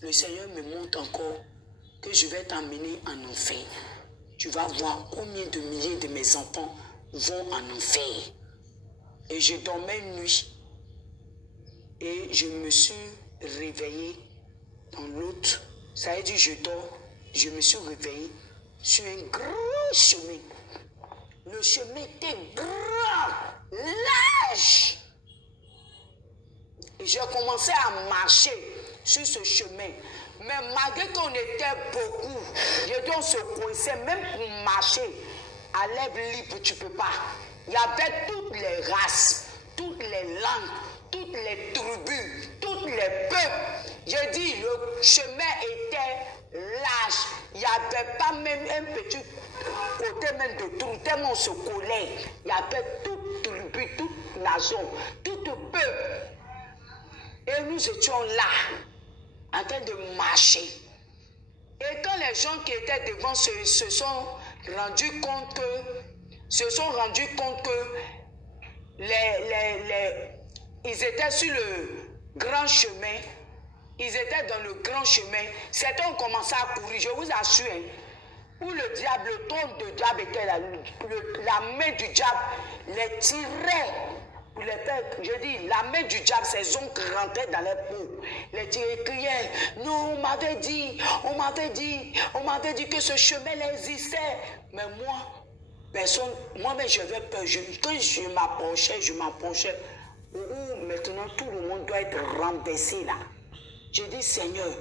le Seigneur me montre encore que je vais t'emmener en enfer. Tu vas voir combien de milliers de mes enfants vont en enfer. Et je dormais une nuit. Et je me suis réveillé dans l'autre. Ça veut dire je dors. Je me suis réveillé sur un grand chemin. Le chemin était grand, large. Et j'ai commencé à marcher sur ce chemin. Mais malgré qu'on était beaucoup, je dis on se coinçait, même pour marcher à lèvres libres, tu ne peux pas. Il y avait toutes les races, toutes les langues, toutes les tribus, tous les peuples. Je dis, le chemin était large. Il n'y avait pas même un petit côté même de trou, tellement on se collait. Il y avait toute tribu, toute nation, tout peuple. Et nous étions là, en train de marcher. Et quand les gens qui étaient devant se sont rendus compte que ils étaient sur le grand chemin, ils étaient dans le grand chemin, certains ont commencé à courir, je vous assure, hein, où le diable, le trône de diable était là, la main du diable les tirait. Pour les faire, je dis, la main du diable, ses ongles rentraient dans les peaux. Les criaient, non, on m'avait dit que ce chemin existait. Mais moi, personne, moi-même j'avais peur. Quand je m'approchais. Maintenant tout le monde doit être renversé là. J'ai dit, Seigneur,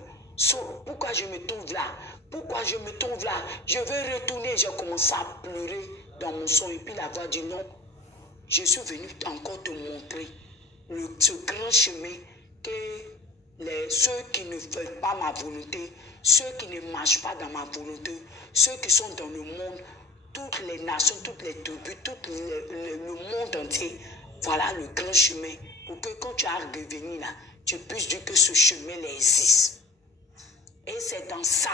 pourquoi je me trouve là? Pourquoi je me trouve là? Je veux retourner. J'ai commencé à pleurer dans mon son. Et puis la voix dit non. Je suis venu encore te montrer ce grand chemin que ceux qui ne font pas ma volonté, ceux qui ne marchent pas dans ma volonté, ceux qui sont dans le monde, toutes les nations, toutes les tribus, le monde entier, voilà le grand chemin pour que quand tu as revenu là, tu puisses dire que ce chemin existe. Et c'est dans ça,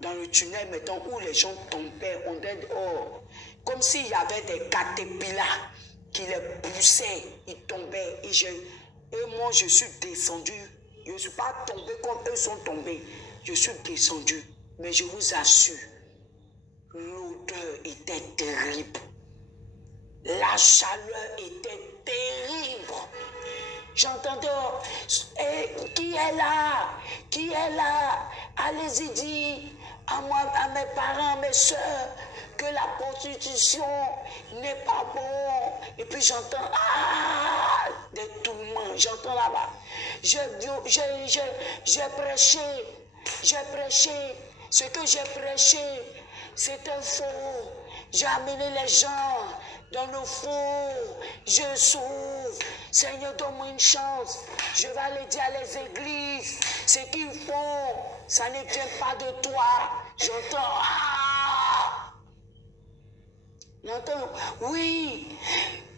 dans le tunnel maintenant où les gens tombaient, on dit, oh, comme s'il y avait des caterpillars qui les poussaient, ils tombaient. Et moi, je suis descendu. Je ne suis pas tombé comme eux sont tombés. Je suis descendu. Mais je vous assure, l'odeur était terrible. La chaleur était terrible. J'entendais, qui est là? Qui est là? Allez-y, dis à moi, à mes parents, à mes soeurs, que la prostitution n'est pas bon. Et puis j'entends, des tourments, j'entends là-bas. J'ai prêché. Ce que j'ai prêché, c'était faux. J'ai amené les gens dans le faux. Je sauve. Seigneur, donne-moi une chance. Je vais aller dire à les églises ce qu'ils font. Ça ne vient pas de toi. J'entends, J'entends, oui,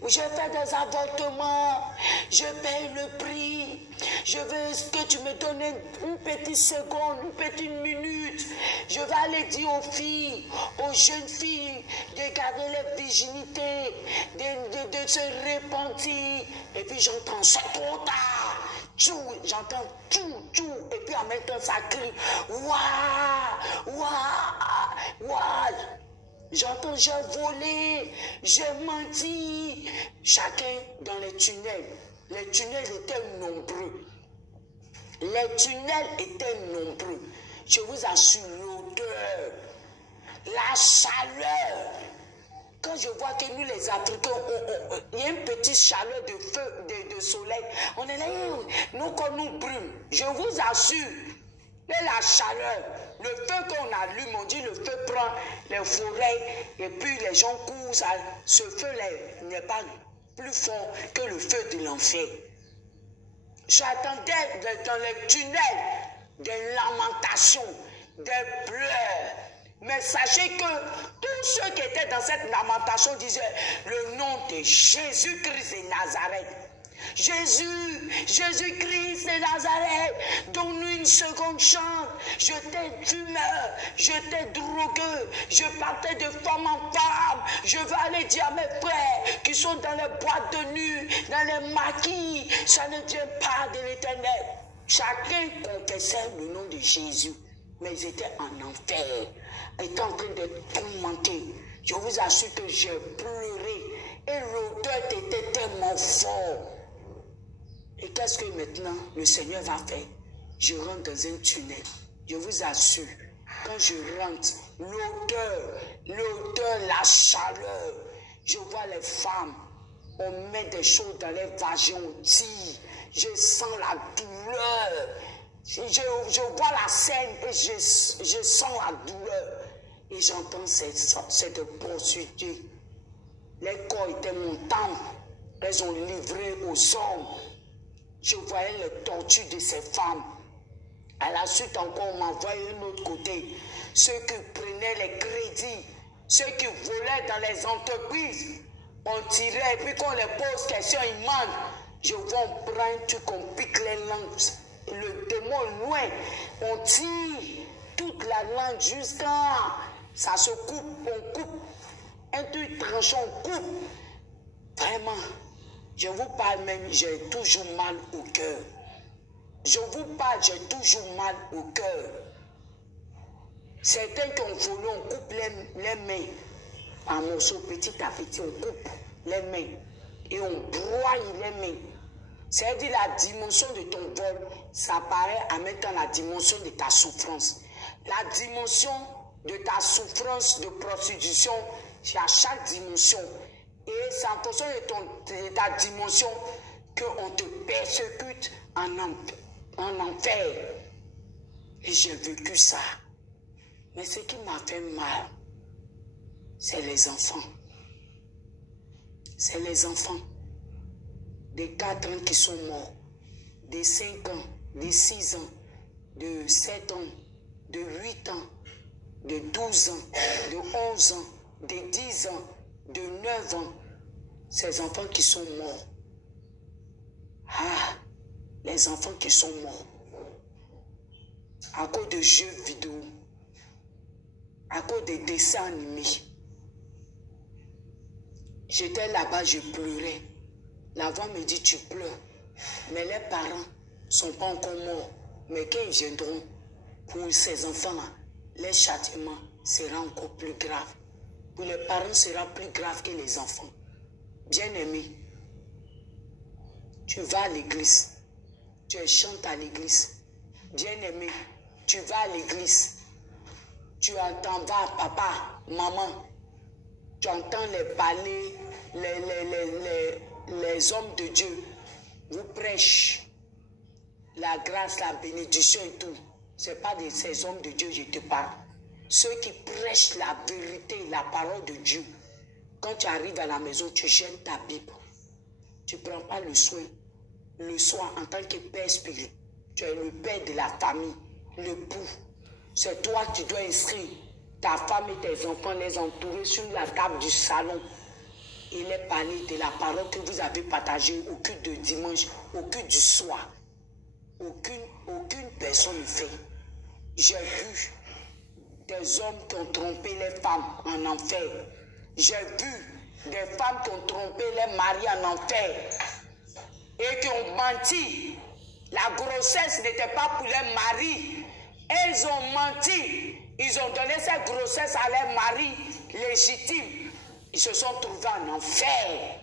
j'ai fait des avortements, je paye le prix, je veux que tu me donnes une petite seconde, une petite minute. Je vais aller dire aux filles, aux jeunes filles, de garder leur virginité, de se repentir. Et puis j'entends, c'est trop tard. J'entends tout, et puis en même temps ça crie, waouh. J'entends, j'ai volé, j'ai menti. Chacun dans les tunnels. Les tunnels étaient nombreux. Je vous assure, l'odeur, la chaleur. Quand je vois que nous les Africains, il y a une petite chaleur de feu, de soleil. On est là, nous comme nous brûlons. Je vous assure, et la chaleur, le feu qu'on allume, on dit le feu prend les forêts et puis les gens courent. Ce feu-là n'est pas plus fort que le feu de l'enfer. J'attendais dans les tunnels des lamentations, des pleurs. Mais sachez que tous ceux qui étaient dans cette lamentation disaient le nom de Jésus-Christ de Nazareth. Jésus-Christ de Nazareth, donne-nous une seconde chance. J'étais fumeur, j'étais drogueux, je partais de femme en femme. Je vais aller dire à mes frères qui sont dans les boîtes de nuit, dans les maquis, ça ne vient pas de l'Éternel. Chacun confessait le nom de Jésus, mais ils étaient en enfer, étaient en train d'être tourmentés. Je vous assure que j'ai pleuré et l'odeur était tellement fort. Et qu'est-ce que maintenant le Seigneur va faire? Je rentre dans un tunnel. Je vous assure, quand je rentre, l'odeur, la chaleur, je vois les femmes, on met des choses dans les vagins, on tire, je sens la douleur, je vois la scène et je sens la douleur. Et j'entends cette prostituée. Les corps étaient montants, elles ont livré aux hommes. Je voyais les tortures de ces femmes. À la suite encore, on m'envoyait de l'autre côté. Ceux qui prenaient les crédits, ceux qui volaient dans les entreprises, on tirait et puis quand on les pose question, ils mentent. Je vois, on prend un truc, on pique les langues. Le démon loin, on tire toute la langue jusqu'à... Ça se coupe, on coupe. Un truc tranchant, on coupe. Vraiment, je vous parle même, j'ai toujours mal au cœur. Je vous parle, j'ai toujours mal au cœur. Certains qui ont volé, on coupe les mains en morceaux, petit à petit, on coupe les mains et on broie les mains. C'est-à-dire la dimension de ton vol, ça paraît en même temps la dimension de ta souffrance. La dimension de ta souffrance de prostitution, c'est à chaque dimension. Et c'est en fonction de ta dimension qu'on te persécute en enfer. Et j'ai vécu ça. Mais ce qui m'a fait mal, c'est les enfants. C'est les enfants. Des 4 ans qui sont morts. Des 5 ans, des 6 ans, de 7 ans, de 8 ans, de 12 ans, de 11 ans, de 10 ans, de 9 ans. Ces enfants qui sont morts. Ah, les enfants qui sont morts. À cause de jeux vidéo. À cause des dessins animés. J'étais là-bas, je pleurais. La voix me dit, tu pleures. Mais les parents ne sont pas encore morts. Mais quand ils viendront, pour ces enfants-là, les châtiments seront encore plus graves. Pour les parents, sera plus grave que les enfants. Bien-aimé, tu vas à l'église. Tu chantes à l'église. Bien-aimé, tu vas à l'église. Tu entends, va, papa, maman. Tu entends les balais, les hommes de Dieu vous prêchent la grâce, la bénédiction et tout. Ce n'est pas de ces hommes de Dieu que je te parle. Ceux qui prêchent la vérité, la parole de Dieu. Quand tu arrives à la maison, tu jettes ta Bible. Tu ne prends pas le soin. Le soir, en tant que père spirituel, tu es le père de la famille, l'époux. C'est toi qui dois inscrire ta femme et tes enfants, les entourer sur la table du salon et les parler de la parole que vous avez partagée au culte de dimanche, au culte du soir. Aucune personne ne fait. J'ai vu des hommes qui ont trompé les femmes en enfer. J'ai vu des femmes qui ont trompé les maris en enfer et qui ont menti. La grossesse n'était pas pour les maris. Ils ont menti. Ils ont donné cette grossesse à leurs maris légitimes. Ils se sont trouvés en enfer.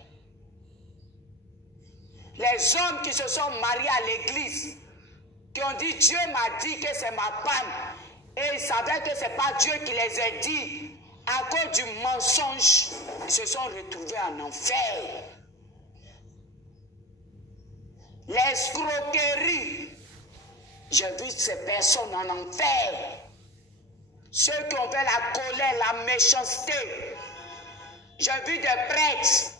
Les hommes qui se sont mariés à l'église, qui ont dit Dieu m'a dit que c'est ma femme, et ils savaient que ce n'est pas Dieu qui les a dit, à cause du mensonge, ils se sont retrouvés en enfer. L'escroquerie, j'ai vu ces personnes en enfer. Ceux qui ont fait la colère, la méchanceté. J'ai vu des prêtres,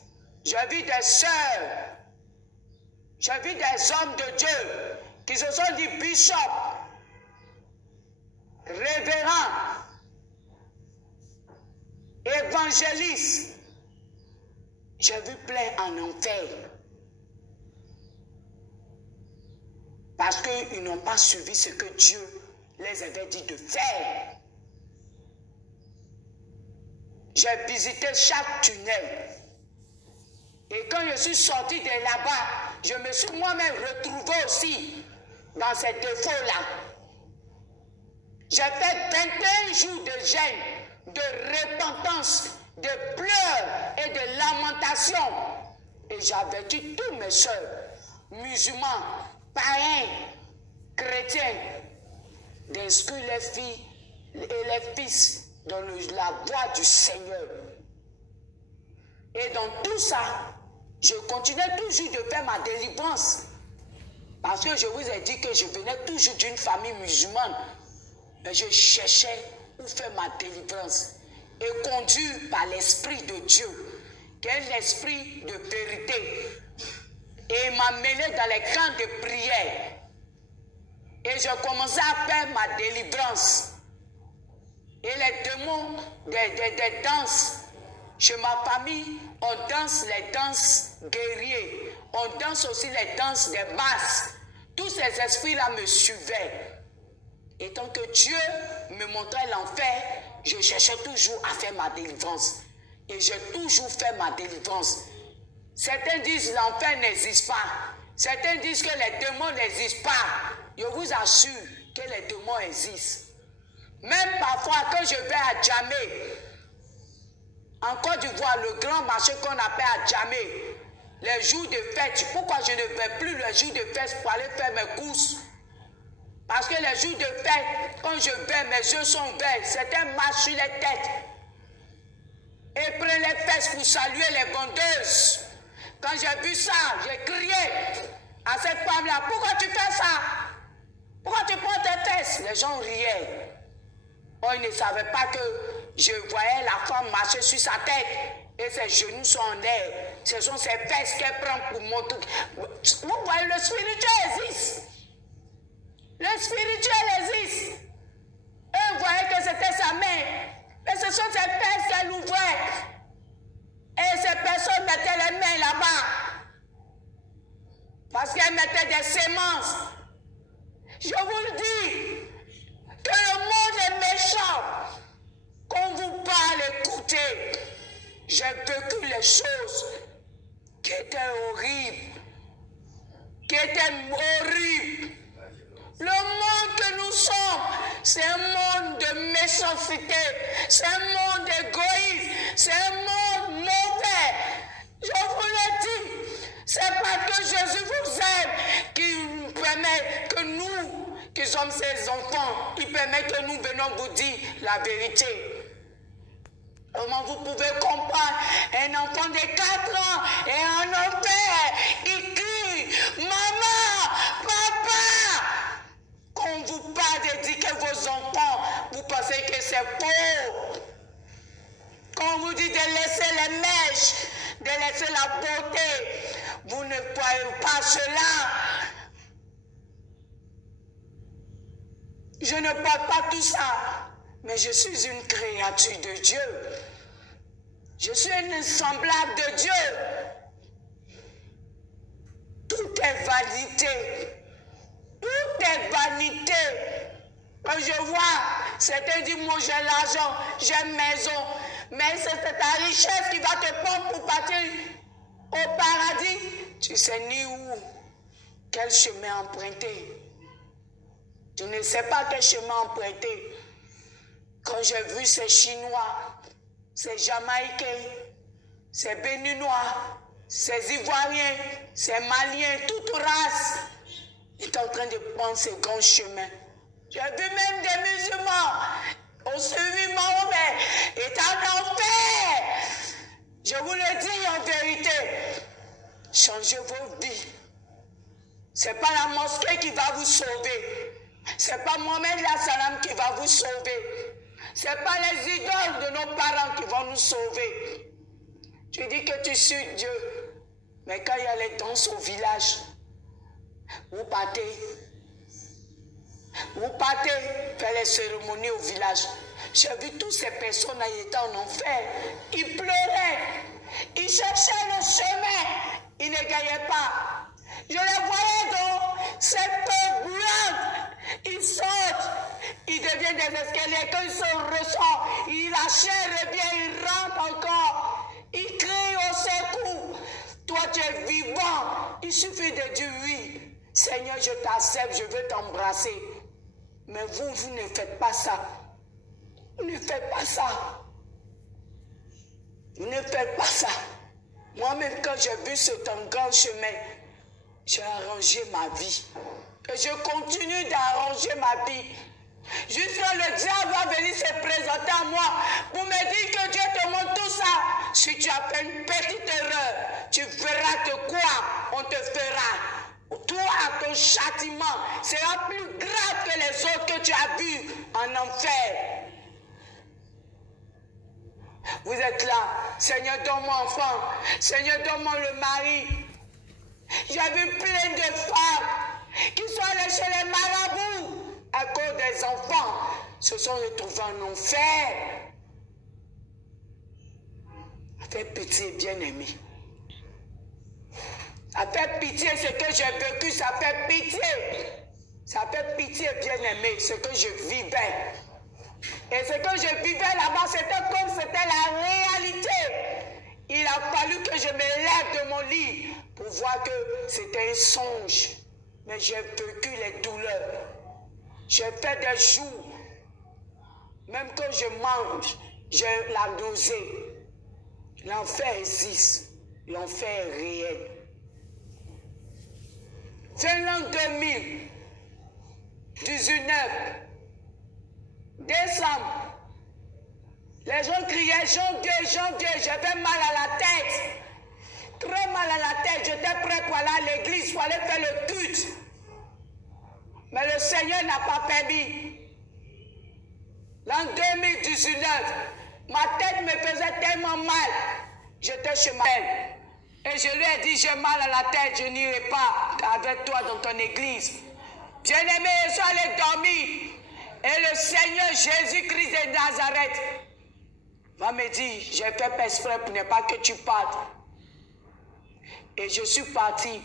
j'ai vu des sœurs, j'ai vu des hommes de Dieu qui se sont dit bishop, révérend, évangéliste. J'ai vu plein en enfer. Parce qu'ils n'ont pas suivi ce que Dieu les avait dit de faire. J'ai visité chaque tunnel. Et quand je suis sorti de là-bas, je me suis moi-même retrouvé aussi dans ces défauts-là. J'ai fait 21 jours de jeûne, de repentance, de pleurs et de lamentations. Et j'avertis tous mes soeurs, musulmans, païens, chrétiens, d'inscrire les filles et les fils dans la voie du Seigneur. Et dans tout ça, je continuais toujours de faire ma délivrance. Parce que je vous ai dit que je venais toujours d'une famille musulmane. Mais je cherchais où faire ma délivrance. Et conduit par l'Esprit de Dieu, qui est l'Esprit de vérité. Et il m'a mêlé dans les camps de prière. Et je commençais à faire ma délivrance. Et les démons des danses. Chez ma famille, on danse les danses guerriers. On danse aussi les danses des masses. Tous ces esprits-là me suivaient. Et tant que Dieu me montrait l'enfer, je cherchais toujours à faire ma délivrance. Et j'ai toujours fait ma délivrance. Certains disent l'enfer n'existe pas. Certains disent que les démons n'existent pas. Je vous assure que les démons existent. Même parfois, quand je vais à Djamé, en Côte d'Ivoire, le grand marché qu'on appelle à Djamé, les jours de fête, pourquoi je ne vais plus les jours de fête pour aller faire mes courses? Parce que les jours de fête, quand je vais, mes yeux sont ouverts, certains marchent sur les têtes et prennent les fesses pour saluer les vendeuses. Quand j'ai vu ça, j'ai crié à cette femme-là, pourquoi tu fais ça? Pourquoi tu prends tes fesses? Les gens riaient. Oh, ils ne savaient pas que je voyais la femme marcher sur sa tête et ses genoux sont en l'air. Ce sont ses fesses qu'elle prend pour montrer. Vous voyez, le spirituel existe. Le spirituel existe. Et vous voyez que c'était sa main. Mais ce sont ses fesses qu'elle ouvrait. Et ces personnes mettaient les mains là-bas. Parce qu'elles mettaient des semences. Je vous le dis, que le monde est méchant. Quand vous parle, écoutez. J'ai vécu les choses qui étaient horribles. Qui étaient horribles. Le monde que nous sommes, c'est un monde de méchanceté. C'est un monde égoïste. C'est un monde mauvais. Je vous le dis. C'est parce que Jésus vous aime qu'il permet que nous, qui sommes ses enfants, il permet que nous venons vous dire la vérité. Comment vous pouvez comprendre un enfant de 4 ans et un enfant qui crie « Maman, papa !» Quand on vous parle d'éduquer vos enfants, vous pensez que c'est faux. Quand on vous dit de laisser les mèches, de laisser la beauté, vous ne croyez pas cela. Je ne parle pas tout ça. Mais je suis une créature de Dieu. Je suis une semblable de Dieu. Tout est vanité. Tout est vanité. Quand je vois, certains disent, moi j'ai l'argent, j'ai une maison. Mais c'est ta richesse qui va te prendre pour partir au paradis. Tu sais ni où, quel chemin emprunter. Tu ne sais pas quel chemin emprunter. Quand j'ai vu ces Chinois, ces Jamaïcains, ces Béninois, ces Ivoiriens, ces Maliens, toute race, ils étaient en train de prendre ce grand chemin. J'ai vu même des musulmans, ont suivi Mahomet, étaient en enfer. Je vous le dis en vérité, changez vos vies. Ce n'est pas la mosquée qui va vous sauver. Ce n'est pas Mohamed Salam qui va vous sauver. Ce n'est pas les idoles de nos parents qui vont nous sauver. Tu dis que tu suis Dieu. Mais quand il y a les danses au village, vous partez. Vous partez faire les cérémonies au village. J'ai vu toutes ces personnes qui étaient en enfer. Ils pleuraient. Ils cherchaient le chemin. Ils ne gagnaient pas. Je les voyais dans cette peau blanche. Ils sautent. Ils deviennent des escaliers. Quand ils se ressortent, la chair revient, ils rentrent encore. Ils crient au secours. Toi, tu es vivant. Il suffit de dire oui. Seigneur, je t'accepte, je veux t'embrasser. Mais vous, vous ne faites pas ça. Vous ne faites pas ça. Vous ne faites pas ça. Moi-même, quand j'ai vu ce grand chemin, j'ai arrangé ma vie. Et je continue d'arranger ma vie. Jusqu'à le diable va venir se présenter à moi pour me dire que Dieu te montre tout ça. Si tu as fait une petite erreur, tu verras de quoi on te fera. Toi, ton châtiment sera plus grave que les autres que tu as vus en enfer. Vous êtes là. Seigneur, donne-moi enfant. Seigneur, donne-moi le mari. J'ai vu plein de femmes qui sont allées chez les marabouts à cause des enfants. Se sont retrouvés en enfer. Fais pitié, bien-aimé. Ça fait pitié ce que j'ai vécu, ça fait pitié. Ça fait pitié, bien-aimé, ce que je vivais. Et ce que je vivais là-bas, c'était comme c'était la réalité. Il a fallu que je me lève de mon lit pour voir que c'était un songe. Mais j'ai vécu les douleurs. J'ai fait des jours. Même quand je mange, j'ai la nausée. L'enfer existe. L'enfer est réel. C'est l'an 2019, décembre. Les gens criaient, Jean Dieu, j'avais mal à la tête. Très mal à la tête, j'étais prêt pour aller à l'église, il fallait faire le culte. Mais le Seigneur n'a pas permis. L'an 2019, ma tête me faisait tellement mal. J'étais chez ma mère. Et je lui ai dit, j'ai mal à la tête, je n'irai pas avec toi dans ton église. Bien-aimé, je suis allé dormir. Et le Seigneur Jésus-Christ de Nazareth va me dire, j'ai fait exprès pour ne pas que tu partes. Et je suis parti.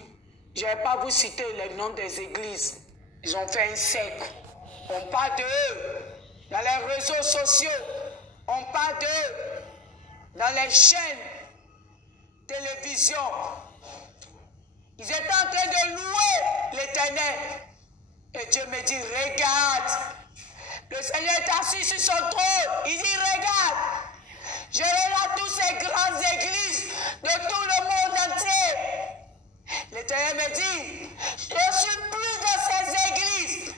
Je ne vais pas vous citer les noms des églises. Ils ont fait un cercle. On parle d'eux dans les réseaux sociaux. On parle d'eux dans les chaînes télévision. Ils étaient en train de louer l'Éternel. Et Dieu me dit, regarde. Le Seigneur est assis sur son trône. Il dit, regarde. Je regarde toutes ces grandes églises de tout le monde entier. L'Éternel me dit, je ne suis plus dans ces églises.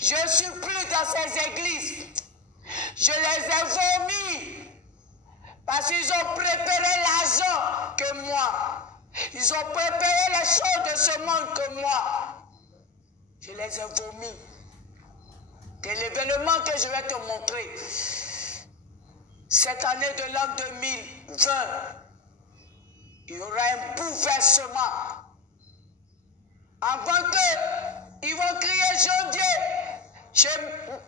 Je ne suis plus dans ces églises. Je les ai vomis. Parce qu'ils ont préféré l'argent que moi. Ils ont préféré les choses de ce monde que moi. Je les ai vomis. C'est l'événement que je vais te montrer. Cette année de l'an 2020, il y aura un bouleversement. Avant qu'ils vont crier Jean-Dieu, je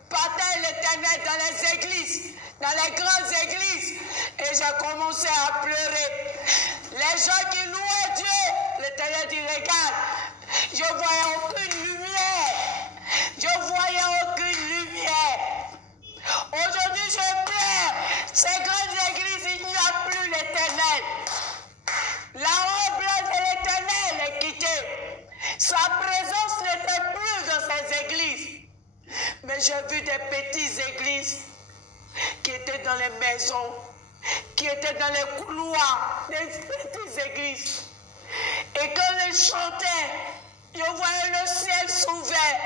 partais l'Éternel dans les églises, dans les grandes églises, et j'ai commencé à pleurer. Les gens qui louaient Dieu, l'Éternel dit, regarde, je voyais aucune lumière. Je voyais aucune lumière. Aujourd'hui, je pleure. Ces grandes églises, il n'y a plus l'Éternel. La robe blanche de l'Éternel est quittée. Sa présence n'était plus dans ces églises. Mais j'ai vu des petites églises qui étaient dans les maisons, qui étaient dans les couloirs, des petites églises. Et quand ils chantaient, je voyais le ciel s'ouvert,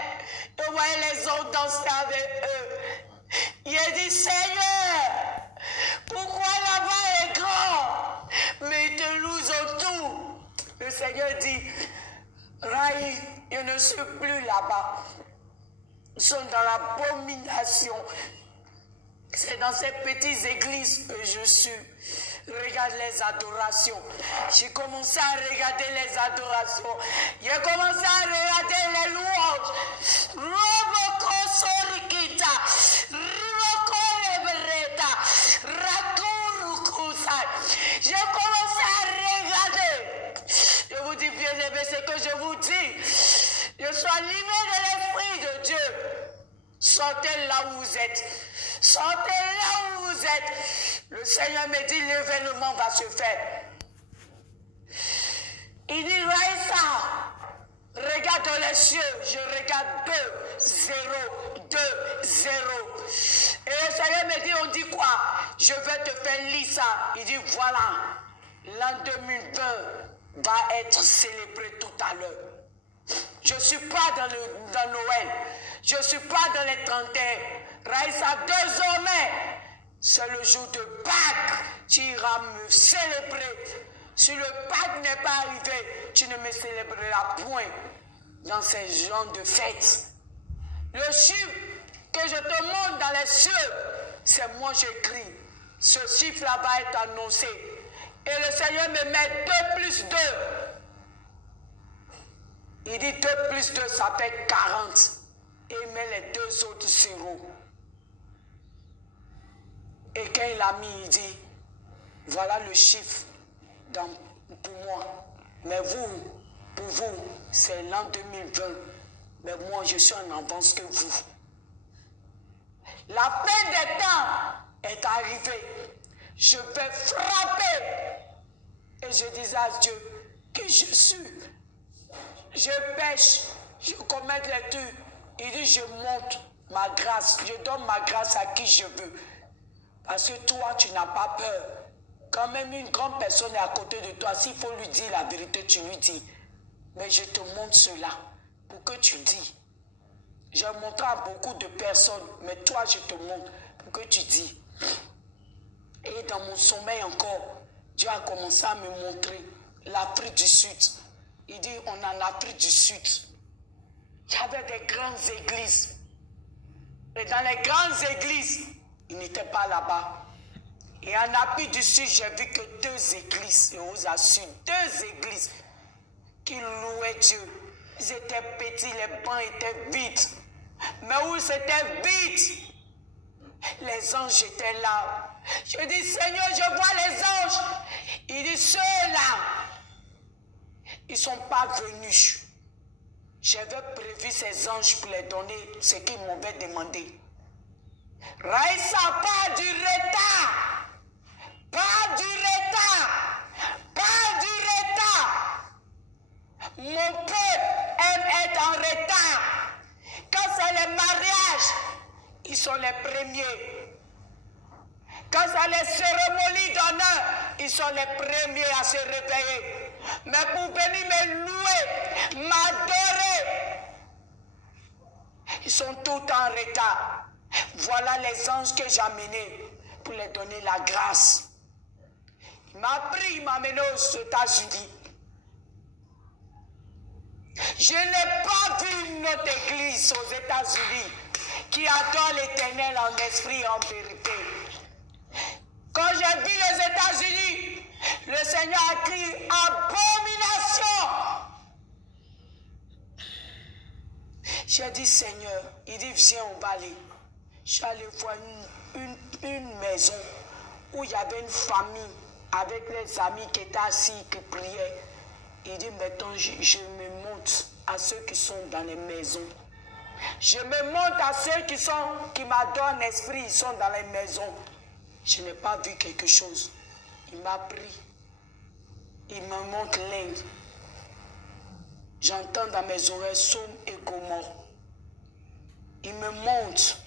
je voyais les autres danser avec eux. Il a dit, Seigneur, pourquoi là-bas est grand, mais ils te louent autour. Le Seigneur dit, Raï, je ne suis plus là-bas. Ils sont dans l'abomination. C'est dans ces petites églises que je suis. Regarde les adorations. J'ai commencé à regarder les adorations. J'ai commencé à regarder les louanges. Roboko sorikita. Roboko lebreta. Rakurukusa. J'ai commencé à regarder. Je vous dis bien aimé ce que je vous dis. Je suis animé de l'Esprit de Dieu. Sortez là où vous êtes. Sortez là où vous êtes. Le Seigneur me dit l'événement va se faire. Il dit Raïssa, Regarde dans les cieux, je regarde 2, 0, 2, 0. Et le Seigneur me dit, on dit quoi? Je vais te faire lire ça. Il dit, voilà, l'an 2020 va être célébré tout à l'heure. Je ne suis pas dans Noël. Je ne suis pas dans les 31. Raïssa, désormais, c'est le jour de Pâques. Tu iras me célébrer. Si le Pâques n'est pas arrivé, tu ne me célébreras point dans ces genres de fêtes. Le chiffre que je te montre dans les cieux, c'est moi j'écris. Ce chiffre-là va être annoncé. Et le Seigneur me met 2 plus 2. Il dit 2 plus 2, ça fait 40. Et il met les 2 autres zéros. Et quand il a mis, il dit, voilà le chiffre pour moi. Mais vous, pour vous, c'est l'an 2020. Mais moi, je suis en avance que vous. La fin des temps est arrivée. Je vais frapper. Et je disais à Dieu que je suis. Je pêche, je commets les trucs. Il dit, je monte ma grâce. Je donne ma grâce à qui je veux. Parce que toi, tu n'as pas peur. Quand même une grande personne est à côté de toi, s'il faut lui dire la vérité, tu lui dis. Mais je te montre cela pour que tu dis. J'ai montré à beaucoup de personnes, mais toi, je te montre pour que tu dis. Et dans mon sommeil encore, Dieu a commencé à me montrer l'Afrique du Sud. Il dit, on est en Afrique du Sud. Il y avait des grandes églises. Et dans les grandes églises, il n'était pas là-bas. Et en Afrique du Sud, j'ai vu que 2 églises, et aux Assur, 2 églises qui louaient Dieu. Ils étaient petits, les bancs étaient vides. Mais où c'était vide, les anges étaient là. Je dis, Seigneur, je vois les anges. Il dit, ceux-là, ils ne sont pas venus. J'avais prévu ces anges pour les donner ce qu'ils m'avaient demandé. Raïssa, pas du retard. Pas du retard. Pas du retard. Mon peuple aime être en retard. Quand c'est les mariages, ils sont les premiers. Quand c'est les cérémonies d'honneur, ils sont les premiers à se réveiller. Mais pour venir me louer, m'adorer, ils sont tout en retard. Voilà les anges que j'ai amenés pour les donner la grâce. Il m'a pris, il m'a amené aux États-Unis. Je n'ai pas vu une autre église aux États-Unis qui adore l'Éternel en esprit et en vérité. Quand j'ai vu les États-Unis, le Seigneur a crié abomination. J'ai dit, Seigneur, il dit, viens, on va aller. Je suis allé voir une maison où il y avait une famille avec les amis qui étaient assis, qui priaient. Il dit, maintenant, je me monte à ceux qui sont dans les maisons. Je me monte à ceux qui m'adorent en esprit, ils sont dans les maisons. Je n'ai pas vu quelque chose. Il m'a pris. Il me montre l'Inde. J'entends dans mes oreilles Sodome et Gomorrhe. Il me montre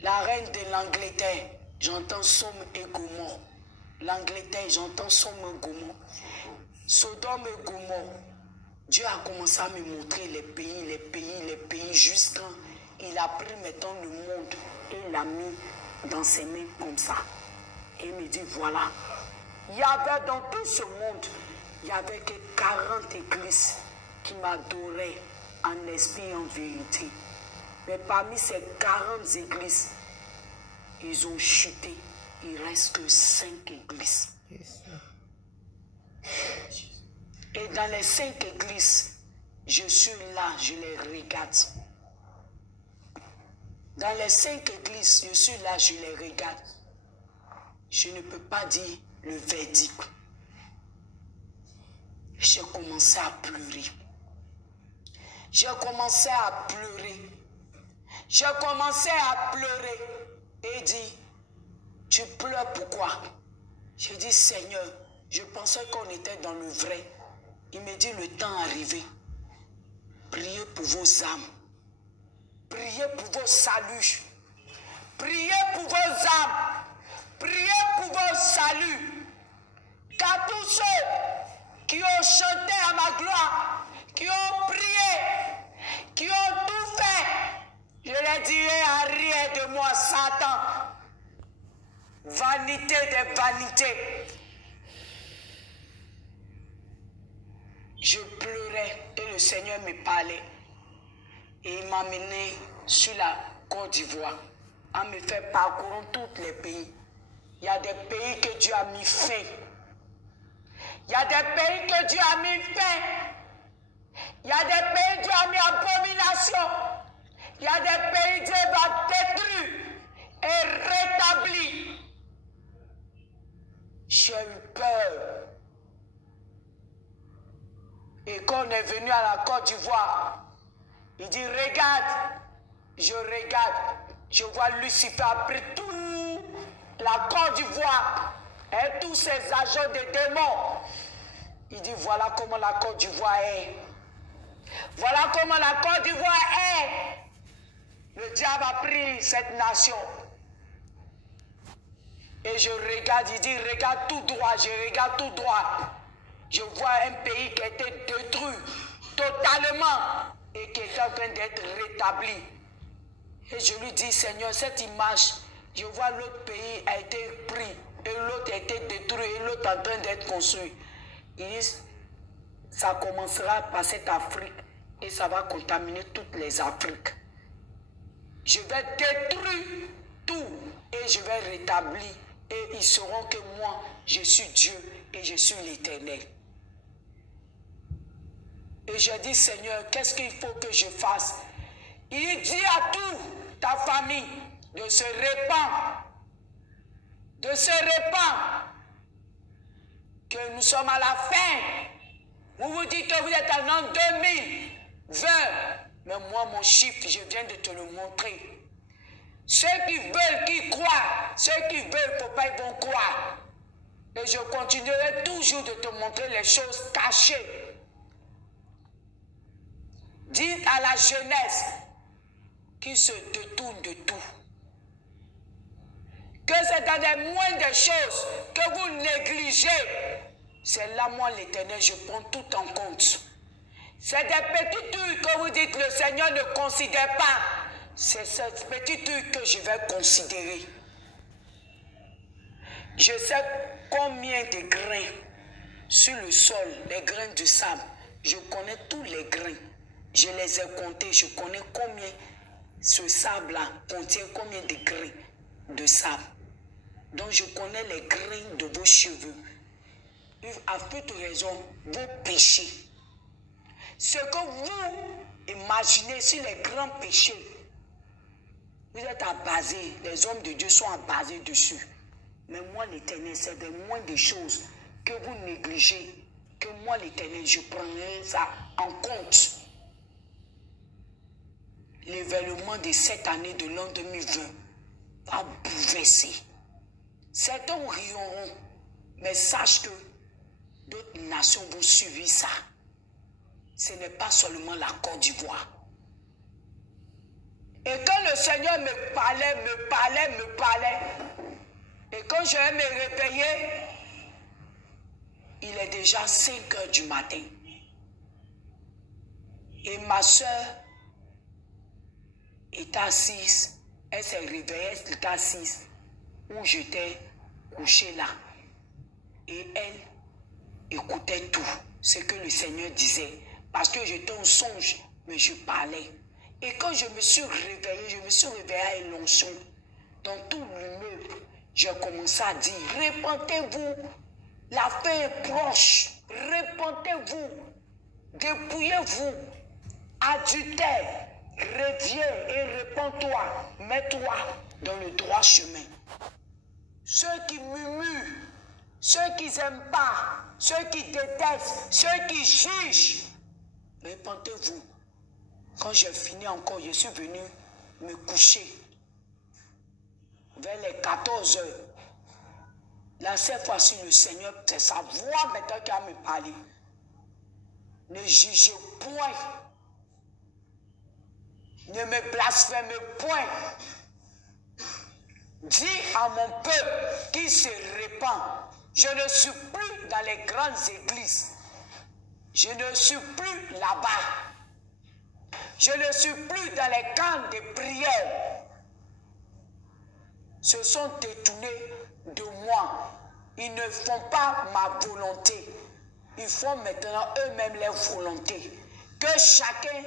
la reine de l'Angleterre. J'entends Sodome et Gomorrhe. L'Angleterre, j'entends Sodome et Gomorrhe. Sodome et Gomorrhe. Dieu a commencé à me montrer les pays, jusqu'à il a pris maintenant le monde et l'a mis dans ses mains comme ça. Et il me dit, voilà, il y avait dans tout ce monde, il n'y avait que 40 églises qui m'adoraient en esprit et en vérité. Mais parmi ces 40 églises, ils ont chuté. Il ne reste que 5 églises. Et dans les 5 églises, je suis là, je les regarde. Dans les 5 églises, je suis là, je les regarde. Je ne peux pas dire le verdict. J'ai commencé à pleurer. J'ai commencé à pleurer. J'ai commencé à pleurer. Et il dit, tu pleures pourquoi? J'ai dit, Seigneur, je pensais qu'on était dans le vrai. Il me dit le temps est arrivé. Priez pour vos âmes. Priez pour vos saluts. Priez pour vos âmes. Priez pour vos saluts. Car tous ceux qui ont chanté à ma gloire, qui ont prié, qui ont tout fait, je les dirai à rien de moi, Satan. Vanité des vanités. Je pleurais et le Seigneur me parlait. Et il m'a mené sur la Côte d'Ivoire, en me fait parcourir tous les pays. Il y a des pays que Dieu a mis fin. Il y a des pays que Dieu a mis fin. Il y a des pays que Dieu a mis abomination. Il y a des pays que Dieu va détruire et rétablir. J'ai eu peur. Et quand on est venu à la Côte d'Ivoire, il dit, regarde, je regarde, je vois Lucifer a pris toute la Côte d'Ivoire et tous ses agents de démons. Il dit, voilà comment la Côte d'Ivoire est. Voilà comment la Côte d'Ivoire est. Le diable a pris cette nation. Et je regarde, il dit, regarde tout droit, je regarde tout droit. Je vois un pays qui a été détruit totalement et qui est en train d'être rétabli. Et je lui dis, Seigneur, cette image, je vois l'autre pays a été pris et l'autre a été détruit et l'autre en train d'être construit. Il dit, ça commencera par cette Afrique et ça va contaminer toutes les Afriques. Je vais détruire tout et je vais rétablir et ils sauront que moi, je suis Dieu et je suis l'Éternel. Et je dis, Seigneur, qu'est-ce qu'il faut que je fasse? Il dit à toute ta famille de se répandre. De se répandre. Que nous sommes à la fin. Vous vous dites que vous êtes en l'an 2020. Mais moi, mon chiffre, je viens de te le montrer. Ceux qui veulent, qui croient. Ceux qui veulent, faut pas, ils vont croire. Et je continuerai toujours de te montrer les choses cachées. Dites à la jeunesse qui se détourne de tout. Que c'est dans les moindres choses que vous négligez. C'est là, moi, l'Éternel, je prends tout en compte. C'est des petits trucs que vous dites le Seigneur ne considère pas. C'est ces petits trucs que je vais considérer. Je sais combien de grains sur le sol, les grains de sable. Je connais tous les grains. Je les ai comptés. Je connais combien ce sable-là contient, combien de grains de sable. Donc je connais les grains de vos cheveux. À toute raison, vos péchés. Ce que vous imaginez sur les grands péchés, vous êtes abassés. Les hommes de Dieu sont abassés dessus. Mais moi, l'Éternel, c'est des moindres choses que vous négligez, que moi, l'Éternel, je prendrai ça en compte. L'événement de cette année de l'an 2020 va bouleverser. Certains rieront, mais sache que d'autres nations vont suivre ça. Ce n'est pas seulement la Côte d'Ivoire. Et quand le Seigneur me parlait, et quand je vais me réveiller, il est déjà 5 heures du matin. Et ma soeur était assise, elle s'est réveillée, elle était assise où j'étais couché là. Et elle écoutait tout ce que le Seigneur disait. Parce que j'étais en songe, mais je parlais. Et quand je me suis réveillée à Elonchon, dans tout l'immeuble, j'ai commencé à dire, répentez-vous, la fin est proche, répentez-vous, dépouillez-vous, adultère, reviens et répands-toi, mets-toi dans le droit chemin. Ceux qui murmurent, ceux qui n'aiment pas, ceux qui détestent, ceux qui jugent, répentez-vous. Quand j'ai fini encore, je suis venu me coucher vers les 14 heures. Là, cette fois-ci, le Seigneur, c'est sa voix maintenant qui a me parlé. Ne jugez point. Ne me blasphémez point. Dis à mon peuple qui se répand, je ne suis plus dans les grandes églises. Je ne suis plus là-bas. Je ne suis plus dans les camps de prière. Se sont détournés de moi. Ils ne font pas ma volonté. Ils font maintenant eux-mêmes leur volonté. Que chacun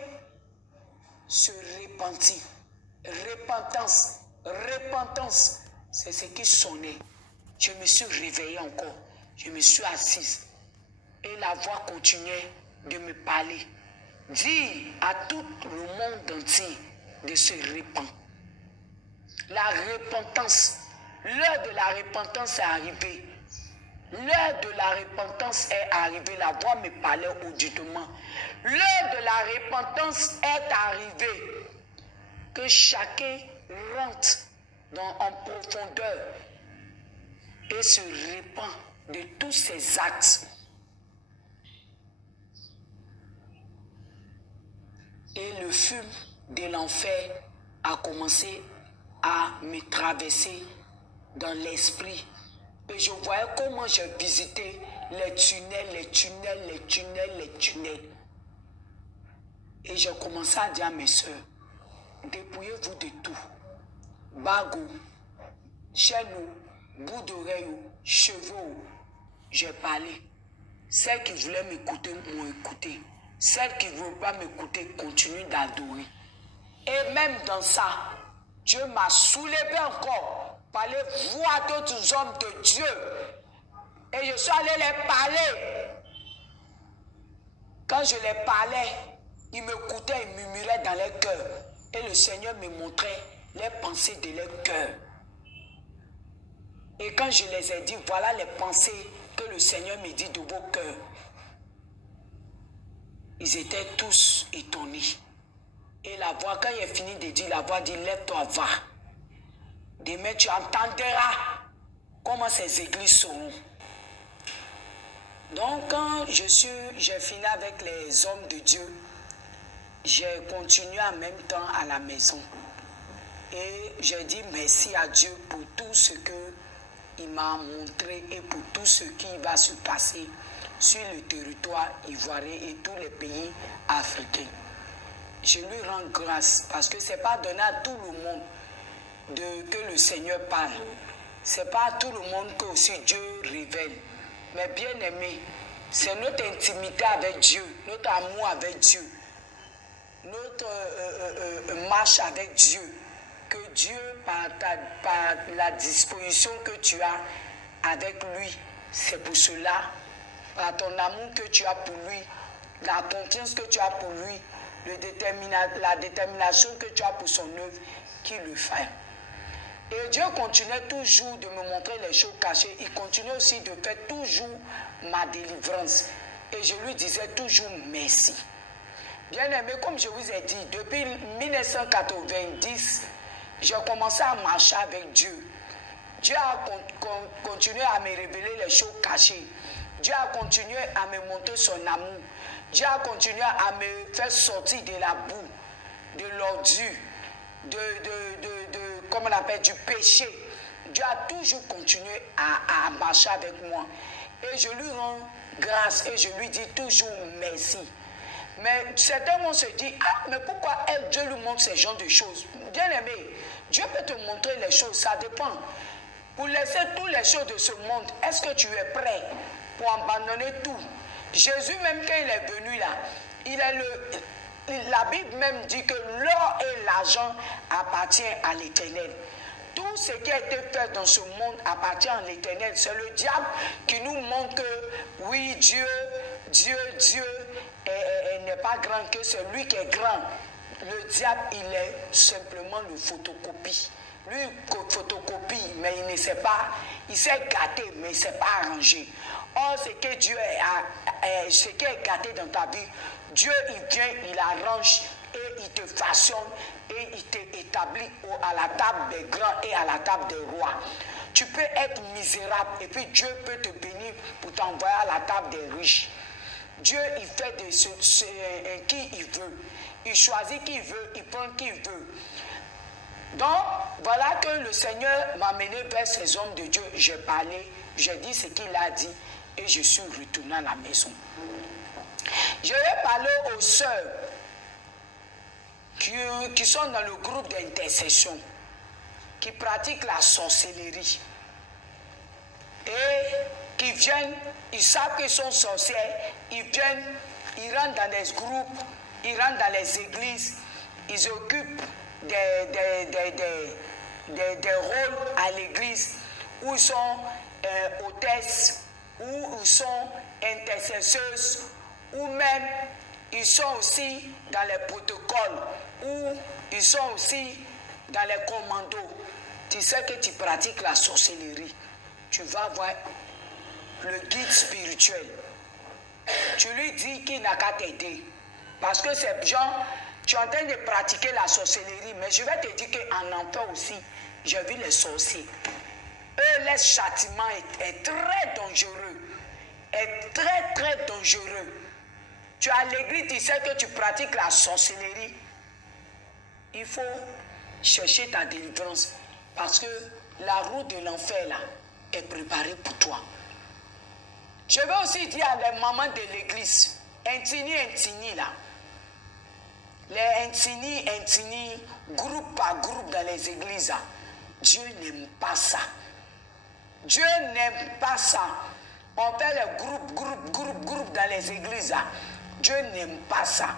se repentit. Repentance. Repentance. C'est ce qui sonnait. Je me suis réveillée encore. Je me suis assise. Et la voix continuait de me parler. Dis à tout le monde entier de se répandre. La repentance. L'heure de la repentance est arrivée. L'heure de la repentance est arrivée. La voix me parlait auditement. L'heure de la repentance est arrivée. Que chacun rentre en profondeur et se répand de tous ses actes. Et le fume de l'enfer a commencé à me traverser dans l'esprit. Et je voyais comment je visitais les tunnels, les tunnels, les tunnels, les tunnels. Et je commençais à dire à mes soeurs, dépouillez-vous de tout. Bagot, chaîne, bout d'oreille, cheveux. J'ai parlé. Celles qui voulaient m'écouter m'ont écouté. Celles qui ne veulent pas m'écouter continuent d'adorer. Et même dans ça, Dieu m'a soulevé encore pour aller voir d'autres hommes de Dieu. Et je suis allé les parler. Quand je les parlais, ils m'écoutaient, ils murmuraient dans leur cœur. Et le Seigneur me montrait les pensées de leur cœur. Et quand je les ai dit, voilà les pensées que le Seigneur me dit de vos cœurs. Ils étaient tous étonnés. Et la voix, quand il a fini de dire, la voix dit, lève-toi, va. Demain, tu entendras comment ces églises seront. Donc, quand j'ai fini avec les hommes de Dieu, j'ai continué en même temps à la maison. Et j'ai dit merci à Dieu pour tout ce qu'il m'a montré et pour tout ce qui va se passer sur le territoire ivoirien et tous les pays africains. Je lui rends grâce parce que ce n'est pas donné à tout le monde que le Seigneur parle. Ce n'est pas à tout le monde que aussi Dieu révèle. Mais bien aimé, c'est notre intimité avec Dieu, notre amour avec Dieu, notre marche avec Dieu, que Dieu, par la disposition que tu as avec lui, c'est pour cela, par ton amour que tu as pour lui, la confiance que tu as pour lui, la détermination que tu as pour son œuvre, qu'il le fait. Et Dieu continuait toujours de me montrer les choses cachées. Il continuait aussi de faire toujours ma délivrance. Et je lui disais toujours merci. Bien aimé, comme je vous ai dit, depuis 1990, j'ai commencé à marcher avec Dieu. Dieu a continué à me révéler les choses cachées. Dieu a continué à me montrer son amour. Dieu a continué à me faire sortir de la boue, de l'ordure, comme on appelle, du péché. Dieu a toujours continué à marcher avec moi. Et je lui rends grâce et je lui dis toujours merci. Mais certains vont se dire, ah, mais pourquoi Dieu lui montre ces genres de choses? Bien aimé, Dieu peut te montrer les choses, ça dépend. Pour laisser toutes les choses de ce monde, est-ce que tu es prêt pour abandonner tout? Jésus même quand il est venu là, la Bible même dit que l'or et l'argent appartiennent à l'Éternel. Tout ce qui a été fait dans ce monde appartient à l'Éternel. C'est le diable qui nous montre que oui, Dieu n'est pas grand, que c'est lui qui est grand. Le diable, il est simplement le photocopie. Lui, il photocopie, mais il ne sait pas, il s'est gâté, mais il ne s'est pas arrangé. Or, ce que Dieu ce qui est gâté dans ta vie, Dieu, il vient, il arrange et il te façonne et il t'établit à la table des grands et à la table des rois. Tu peux être misérable et puis Dieu peut te bénir pour t'envoyer à la table des riches. Dieu, il fait qui il veut. Il choisit qui il veut, il prend qui il veut. Donc, voilà que le Seigneur m'a mené vers ces hommes de Dieu. J'ai parlé, j'ai dit ce qu'il a dit et je suis retourné à la maison. Je vais parler aux sœurs qui sont dans le groupe d'intercession, qui pratiquent la sorcellerie et qui viennent, ils savent qu'ils sont sorcières, ils viennent, ils rentrent dans des groupes, ils rentrent dans les églises, ils occupent des rôles à l'église où ils sont hôtesses, où ils sont intercesseuses, ou même ils sont aussi dans les protocoles, ou ils sont aussi dans les commandos. Tu sais que tu pratiques la sorcellerie, tu vas voir le guide spirituel. Tu lui dis qu'il n'a qu'à t'aider. Parce que ces gens, tu es en train de pratiquer la sorcellerie, mais je vais te dire qu'en enfer aussi, j'ai vu les sorciers. Eux, leur châtiment est très dangereux. Est très, très dangereux. Tu es à l'église, tu sais que tu pratiques la sorcellerie. Il faut chercher ta délivrance. Parce que la route de l'enfer, là, est préparée pour toi. Je vais aussi dire à les mamans de l'église, intini, là. Les intini, groupe par groupe dans les églises, là. Dieu n'aime pas ça. Dieu n'aime pas ça. On fait les groupes dans les églises, là. Dieu n'aime pas ça.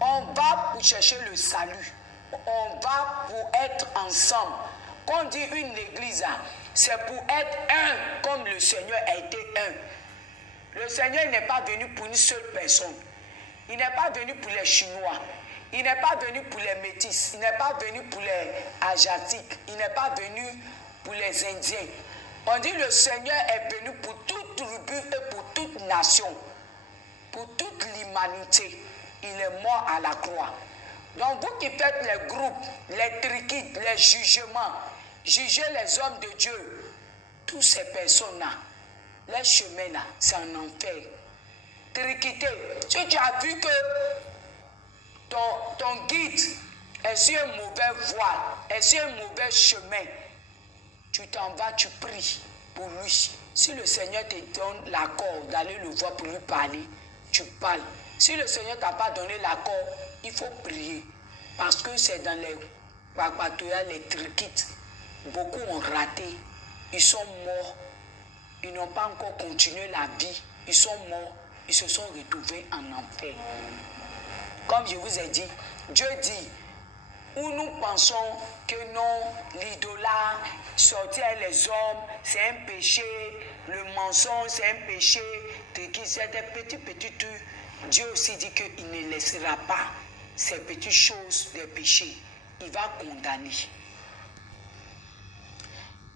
On va pour chercher le salut. On va pour être ensemble. Quand on dit une église, c'est pour être un, comme le Seigneur a été un. Le Seigneur n'est pas venu pour une seule personne. Il n'est pas venu pour les Chinois. Il n'est pas venu pour les Métis. Il n'est pas venu pour les Asiatiques. Il n'est pas venu pour les Indiens. On dit le Seigneur est venu pour toute tribu et pour toute nation. Pour toute l'humanité. Il est mort à la croix. Donc vous qui faites les groupes, les triquites, les jugements, jugez les hommes de Dieu, toutes ces personnes-là, leur chemin-là, c'est un enfer. Triquité, si tu as vu que ton guide est sur une mauvaise voie, est sur un mauvais chemin, tu t'en vas, tu pries pour lui. Si le Seigneur te donne l'accord d'aller le voir pour lui parler, tu parles. Si le Seigneur ne t'a pas donné l'accord, il faut prier. Parce que c'est dans les Papatoya, les triquites. Beaucoup ont raté. Ils sont morts. Ils n'ont pas encore continué la vie. Ils sont morts. Ils se sont retrouvés en enfer. Comme je vous ai dit, Dieu dit, où nous pensons que non, l'idolâtre, sortir avec les hommes, c'est un péché, le mensonge, c'est un péché, c'est des petits trucs. Dieu aussi dit qu'il ne laissera pas ces petites choses des péchés. Il va condamner.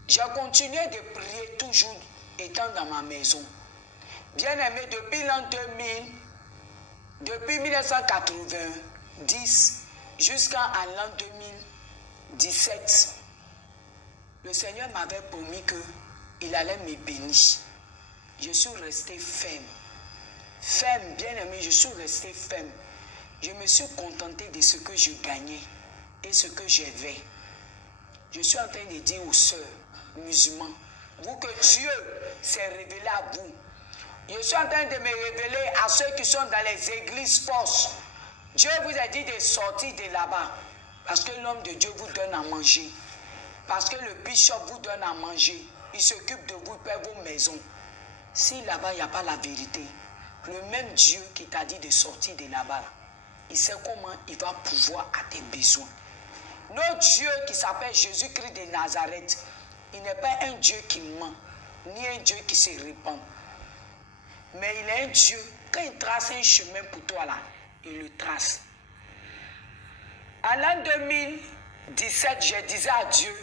J'ai continué de prier toujours étant dans ma maison. Bien aimé, depuis l'an 2000, depuis 1990 jusqu'à l'an 2017, le Seigneur m'avait promis qu'il allait me bénir. Je suis resté ferme. Ferme, bien aimé, je suis resté ferme. Je me suis contenté de ce que je gagnais et ce que j'avais. Je suis en train de dire aux sœurs musulmans, vous que Dieu s'est révélé à vous. Je suis en train de me révéler à ceux qui sont dans les églises fausses. Dieu vous a dit de sortir de là-bas. Parce que l'homme de Dieu vous donne à manger. Parce que le bishop vous donne à manger. Il s'occupe de vous, il paie vos maisons. Si là-bas, il n'y a pas la vérité, le même Dieu qui t'a dit de sortir de là-bas, il sait comment il va pouvoir à tes besoins. Notre Dieu qui s'appelle Jésus-Christ de Nazareth, il n'est pas un Dieu qui ment, ni un Dieu qui se répand. Mais il est un Dieu, quand il trace un chemin pour toi là, il le trace. En l'an 2017, je disais à Dieu,